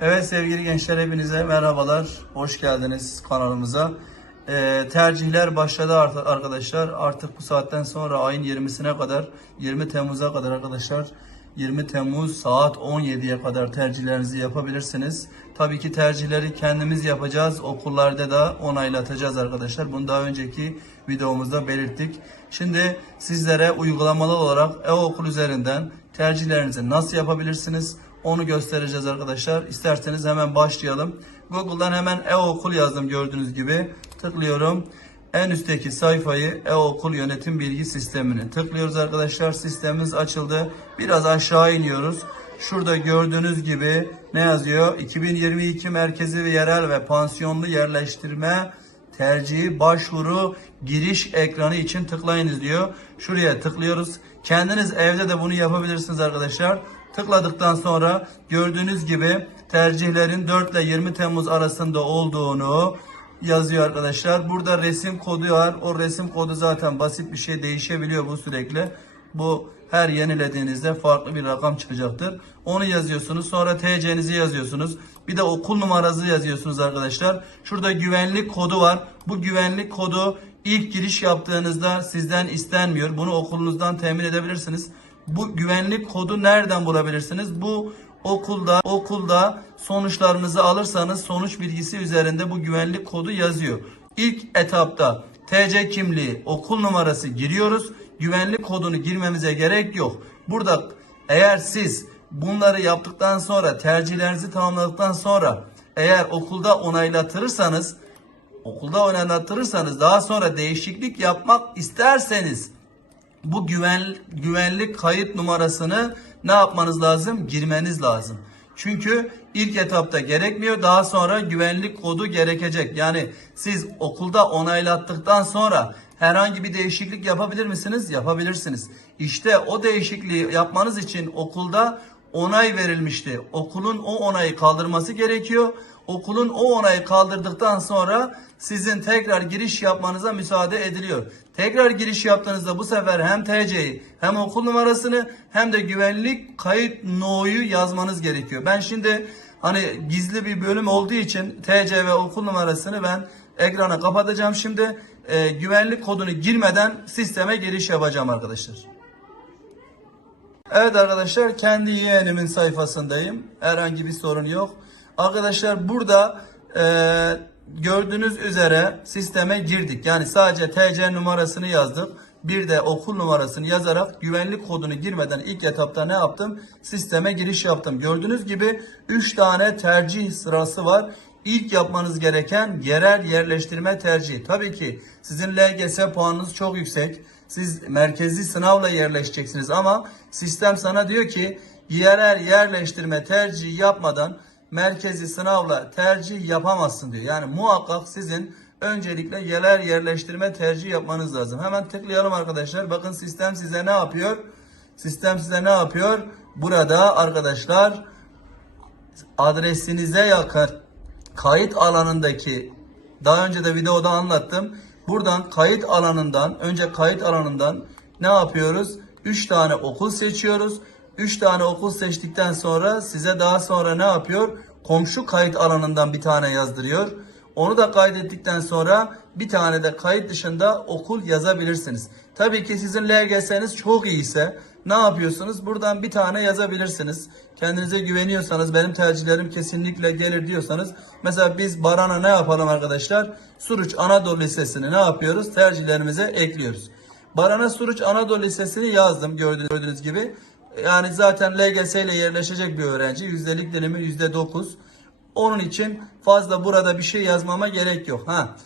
Evet sevgili gençler hepinize merhabalar. Hoş geldiniz kanalımıza. Ee, tercihler başladı art- arkadaşlar. Artık bu saatten sonra ayın 20'sine kadar 20 Temmuz'a kadar arkadaşlar 20 Temmuz saat 17'ye kadar tercihlerinizi yapabilirsiniz. Tabii ki tercihleri kendimiz yapacağız. Okullarda da onaylatacağız arkadaşlar. Bunu daha önceki videomuzda belirttik. Şimdi sizlere uygulamalı olarak e-okul üzerinden tercihlerinizi nasıl yapabilirsiniz? Onu göstereceğiz arkadaşlar. İsterseniz hemen başlayalım. Google'dan hemen e-okul yazdım gördüğünüz gibi. Tıklıyorum. En üstteki sayfayı e-okul yönetim bilgi sistemini tıklıyoruz arkadaşlar. Sistemimiz açıldı. Biraz aşağı iniyoruz. Şurada gördüğünüz gibi ne yazıyor? 2022 merkezi ve yerel ve pansiyonlu yerleştirme tercihi başvuru giriş ekranı için tıklayınız diyor. Şuraya tıklıyoruz. Kendiniz evde de bunu yapabilirsiniz arkadaşlar. Tıkladıktan sonra gördüğünüz gibi tercihlerin 4 ile 20 Temmuz arasında olduğunu yazıyor arkadaşlar. Burada resim kodu var. O resim kodu zaten basit bir şey değişebiliyor bu sürekli. Bu her yenilediğinizde farklı bir rakam çıkacaktır. Onu yazıyorsunuz. Sonra TC'nizi yazıyorsunuz. Bir de okul numaranızı yazıyorsunuz arkadaşlar. Şurada güvenlik kodu var. Bu güvenlik kodu ilk giriş yaptığınızda sizden istenmiyor. Bunu okulunuzdan temin edebilirsiniz. Bu güvenlik kodu nereden bulabilirsiniz? Bu okulda okulda sonuçlarınızı alırsanız sonuç bilgisi üzerinde bu güvenlik kodu yazıyor. İlk etapta TC kimliği, okul numarası giriyoruz. Güvenlik kodunu girmemize gerek yok. Burada eğer siz bunları yaptıktan sonra tercihlerinizi tamamladıktan sonra eğer okulda onaylatırsanız okulda onaylatırsanız daha sonra değişiklik yapmak isterseniz bu güven güvenlik kayıt numarasını ne yapmanız lazım? Girmeniz lazım. Çünkü ilk etapta gerekmiyor. Daha sonra güvenlik kodu gerekecek. Yani siz okulda onaylattıktan sonra herhangi bir değişiklik yapabilir misiniz? Yapabilirsiniz. İşte o değişikliği yapmanız için okulda onay verilmişti. Okulun o onayı kaldırması gerekiyor. Okulun o onayı kaldırdıktan sonra sizin tekrar giriş yapmanıza müsaade ediliyor. Tekrar giriş yaptığınızda bu sefer hem TC'yi hem okul numarasını hem de güvenlik kayıt no'yu yazmanız gerekiyor. Ben şimdi hani gizli bir bölüm olduğu için TC ve okul numarasını ben ekrana kapatacağım şimdi. Ee, güvenlik kodunu girmeden sisteme giriş yapacağım arkadaşlar. Evet arkadaşlar kendi yeğenimin sayfasındayım. Herhangi bir sorun yok. Arkadaşlar burada e, gördüğünüz üzere sisteme girdik. Yani sadece TC numarasını yazdık. Bir de okul numarasını yazarak güvenlik kodunu girmeden ilk etapta ne yaptım? Sisteme giriş yaptım. Gördüğünüz gibi 3 tane tercih sırası var. İlk yapmanız gereken yerel yerleştirme tercihi. Tabii ki sizin LGS puanınız çok yüksek. Siz merkezi sınavla yerleşeceksiniz ama sistem sana diyor ki yerel yerleştirme tercihi yapmadan merkezi sınavla tercih yapamazsın diyor. Yani muhakkak sizin öncelikle yerel yerleştirme tercih yapmanız lazım. Hemen tıklayalım arkadaşlar. Bakın sistem size ne yapıyor? Sistem size ne yapıyor? Burada arkadaşlar adresinize yakın kayıt alanındaki daha önce de videoda anlattım. Buradan kayıt alanından önce kayıt alanından ne yapıyoruz? 3 tane okul seçiyoruz. 3 tane okul seçtikten sonra size daha sonra ne yapıyor? Komşu kayıt alanından bir tane yazdırıyor. Onu da kaydettikten sonra bir tane de kayıt dışında okul yazabilirsiniz. Tabii ki sizin LGS'niz çok iyiyse ne yapıyorsunuz? Buradan bir tane yazabilirsiniz. Kendinize güveniyorsanız benim tercihlerim kesinlikle gelir diyorsanız mesela biz Baran'a ne yapalım arkadaşlar? Suruç Anadolu Lisesi'ni ne yapıyoruz? Tercihlerimize ekliyoruz. Baran'a Suruç Anadolu Lisesi'ni yazdım gördüğünüz, gibi. Yani zaten LGS ile yerleşecek bir öğrenci. Yüzdelik dilimi yüzde dokuz. Onun için fazla burada bir şey yazmama gerek yok. Ha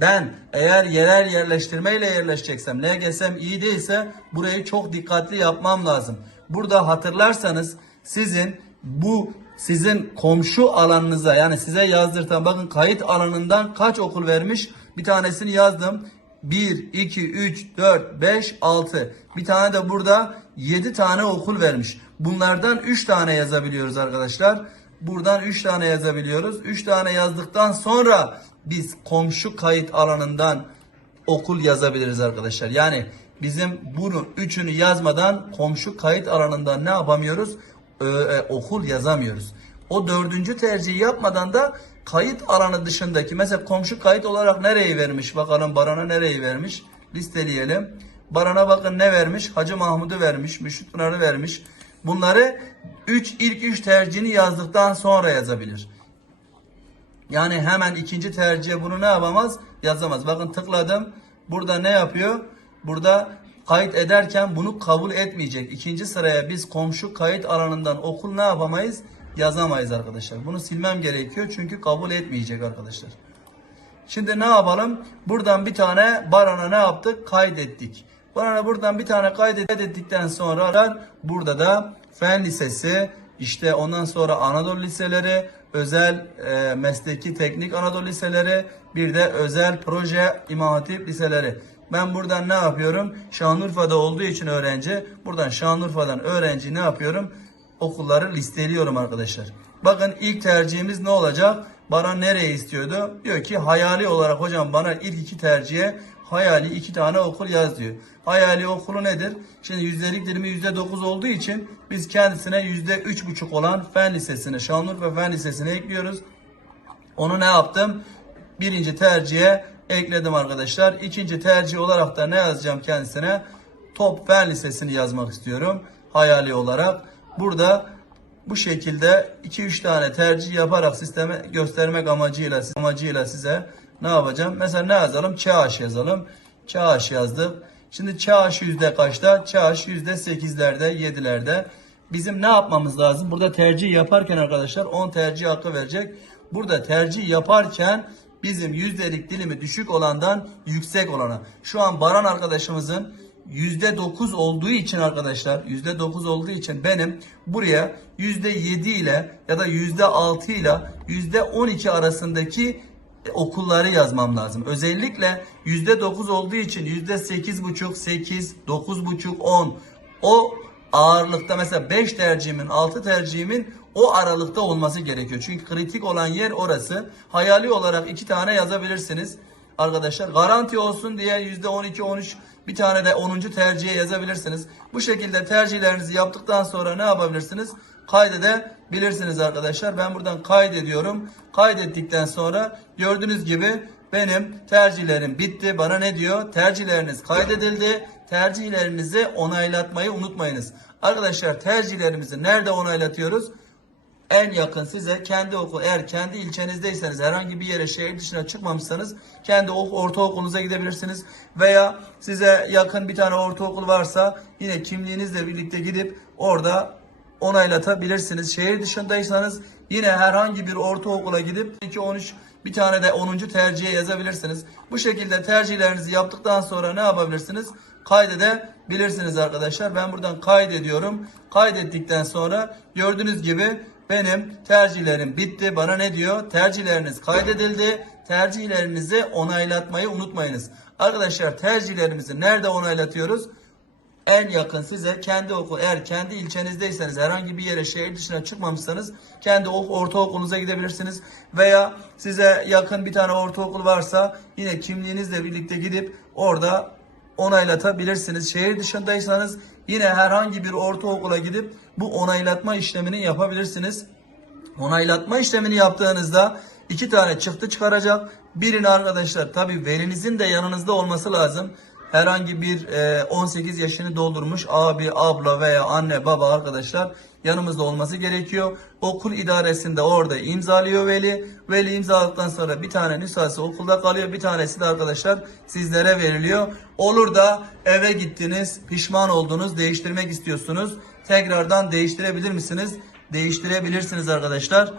ben eğer yerel yerleştirmeyle yerleşeceksem, LGS'm iyi değilse burayı çok dikkatli yapmam lazım. Burada hatırlarsanız sizin bu sizin komşu alanınıza yani size yazdırtan bakın kayıt alanından kaç okul vermiş bir tanesini yazdım. 1, 2, 3, 4, 5, 6. Bir tane de burada 7 tane okul vermiş. Bunlardan 3 tane yazabiliyoruz arkadaşlar. Buradan 3 tane yazabiliyoruz. 3 tane yazdıktan sonra biz komşu kayıt alanından okul yazabiliriz arkadaşlar. Yani bizim bunu üçünü yazmadan komşu kayıt alanından ne yapamıyoruz? Ee, okul yazamıyoruz. O dördüncü tercihi yapmadan da kayıt alanı dışındaki mesela komşu kayıt olarak nereyi vermiş? Bakalım Baran'a nereyi vermiş? Listeleyelim. Baran'a bakın ne vermiş? Hacı Mahmud'u vermiş, Müşit Pınar'ı vermiş. Bunları 3 ilk 3 tercihini yazdıktan sonra yazabilir. Yani hemen ikinci tercihe bunu ne yapamaz? Yazamaz. Bakın tıkladım. Burada ne yapıyor? Burada kayıt ederken bunu kabul etmeyecek. İkinci sıraya biz komşu kayıt alanından okul ne yapamayız? Yazamayız arkadaşlar. Bunu silmem gerekiyor çünkü kabul etmeyecek arkadaşlar. Şimdi ne yapalım? Buradan bir tane barana ne yaptık? Kaydettik. Barana buradan bir tane kaydet- kaydettikten sonra burada da fen lisesi, işte ondan sonra Anadolu liseleri, özel e, mesleki teknik Anadolu liseleri, bir de özel proje İmam Hatip liseleri. Ben buradan ne yapıyorum? Şanlıurfa'da olduğu için öğrenci, buradan Şanlıurfa'dan öğrenci ne yapıyorum? Okulları listeliyorum arkadaşlar. Bakın ilk tercihimiz ne olacak? Bana nereye istiyordu? Diyor ki hayali olarak hocam bana ilk iki tercihe hayali iki tane okul yaz diyor. Hayali okulu nedir? Şimdi yüzdelik dilimi yüzde dokuz olduğu için biz kendisine yüzde üç buçuk olan fen lisesini, Şanlıurfa Fen Lisesi'ne ekliyoruz. Onu ne yaptım? Birinci tercihe ekledim arkadaşlar. İkinci tercih olarak da ne yazacağım kendisine? Top Fen Lisesi'ni yazmak istiyorum. Hayali olarak. Burada bu şekilde 2-3 tane tercih yaparak sisteme göstermek amacıyla amacıyla size ne yapacağım? Mesela ne yazalım? ÇAŞ yazalım. ÇAŞ yazdık. Şimdi ÇAŞ yüzde kaçta? ÇAŞ yüzde 8'lerde, 7'lerde. Bizim ne yapmamız lazım? Burada tercih yaparken arkadaşlar 10 tercih hakkı verecek. Burada tercih yaparken bizim yüzdelik dilimi düşük olandan yüksek olana. Şu an Baran arkadaşımızın %9 olduğu için arkadaşlar %9 olduğu için benim buraya %7 ile ya da %6 ile %12 arasındaki okulları yazmam lazım. Özellikle %9 olduğu için %8,5, 8, 9,5, 10 o ağırlıkta mesela 5 tercihimin 6 tercihimin o aralıkta olması gerekiyor. Çünkü kritik olan yer orası. Hayali olarak iki tane yazabilirsiniz arkadaşlar. Garanti olsun diye %12, 13 bir tane de 10. tercihe yazabilirsiniz. Bu şekilde tercihlerinizi yaptıktan sonra ne yapabilirsiniz? Kaydedebilirsiniz arkadaşlar. Ben buradan kaydediyorum. Kaydettikten sonra gördüğünüz gibi benim tercihlerim bitti. Bana ne diyor? Tercihleriniz kaydedildi. Tercihlerinizi onaylatmayı unutmayınız. Arkadaşlar tercihlerimizi nerede onaylatıyoruz? En yakın size kendi okul eğer kendi ilçenizdeyseniz herhangi bir yere şehir dışına çıkmamışsanız kendi ok- ortaokulunuza gidebilirsiniz veya size yakın bir tane ortaokul varsa yine kimliğinizle birlikte gidip orada onaylatabilirsiniz. Şehir dışındaysanız yine herhangi bir ortaokula gidip 2 13 bir tane de 10. tercihe yazabilirsiniz. Bu şekilde tercihlerinizi yaptıktan sonra ne yapabilirsiniz? Kaydedebilirsiniz arkadaşlar. Ben buradan kaydediyorum. Kaydettikten sonra gördüğünüz gibi benim tercihlerim bitti. Bana ne diyor? Tercihleriniz kaydedildi. Tercihlerinizi onaylatmayı unutmayınız. Arkadaşlar tercihlerimizi nerede onaylatıyoruz? en yakın size kendi okul eğer kendi ilçenizdeyseniz herhangi bir yere şehir dışına çıkmamışsanız kendi ok- ortaokulunuza gidebilirsiniz veya size yakın bir tane ortaokul varsa yine kimliğinizle birlikte gidip orada onaylatabilirsiniz. Şehir dışındaysanız yine herhangi bir ortaokula gidip bu onaylatma işlemini yapabilirsiniz. Onaylatma işlemini yaptığınızda iki tane çıktı çıkaracak. Birini arkadaşlar tabi velinizin de yanınızda olması lazım. Herhangi bir e, 18 yaşını doldurmuş abi, abla veya anne, baba arkadaşlar yanımızda olması gerekiyor. Okul idaresinde orada imzalıyor veli. Veli imzaladıktan sonra bir tane nüshası okulda kalıyor. Bir tanesi de arkadaşlar sizlere veriliyor. Olur da eve gittiniz, pişman oldunuz, değiştirmek istiyorsunuz. Tekrardan değiştirebilir misiniz? Değiştirebilirsiniz arkadaşlar.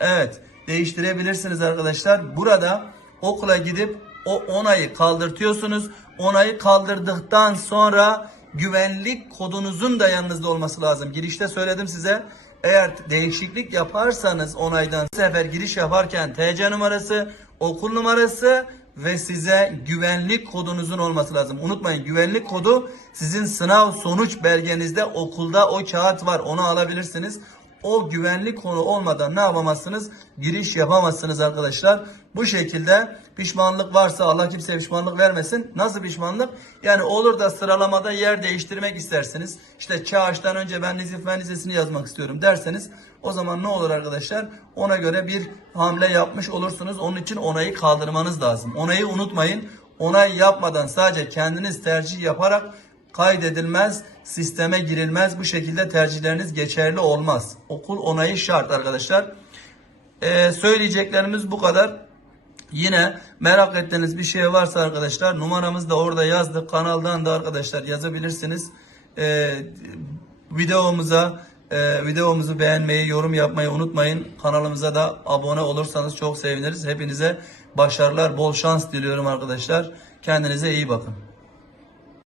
Evet değiştirebilirsiniz arkadaşlar. Burada okula gidip o onayı kaldırtıyorsunuz. Onayı kaldırdıktan sonra güvenlik kodunuzun da yanınızda olması lazım. Girişte söyledim size. Eğer değişiklik yaparsanız onaydan sefer giriş yaparken TC numarası, okul numarası ve size güvenlik kodunuzun olması lazım. Unutmayın güvenlik kodu sizin sınav sonuç belgenizde okulda o kağıt var. Onu alabilirsiniz. O güvenli konu olmadan ne yapamazsınız? Giriş yapamazsınız arkadaşlar. Bu şekilde pişmanlık varsa Allah kimseye pişmanlık vermesin. Nasıl pişmanlık? Yani olur da sıralamada yer değiştirmek istersiniz. İşte çağıştan önce ben Nizip Fen Lisesi'ni yazmak istiyorum derseniz o zaman ne olur arkadaşlar? Ona göre bir hamle yapmış olursunuz. Onun için onayı kaldırmanız lazım. Onayı unutmayın. Onay yapmadan sadece kendiniz tercih yaparak kaydedilmez, sisteme girilmez. Bu şekilde tercihleriniz geçerli olmaz. Okul onayı şart arkadaşlar. Ee, söyleyeceklerimiz bu kadar. Yine merak ettiğiniz bir şey varsa arkadaşlar numaramız da orada yazdık. Kanaldan da arkadaşlar yazabilirsiniz. Ee, videomuza e, videomuzu beğenmeyi, yorum yapmayı unutmayın. Kanalımıza da abone olursanız çok seviniriz. Hepinize başarılar, bol şans diliyorum arkadaşlar. Kendinize iyi bakın.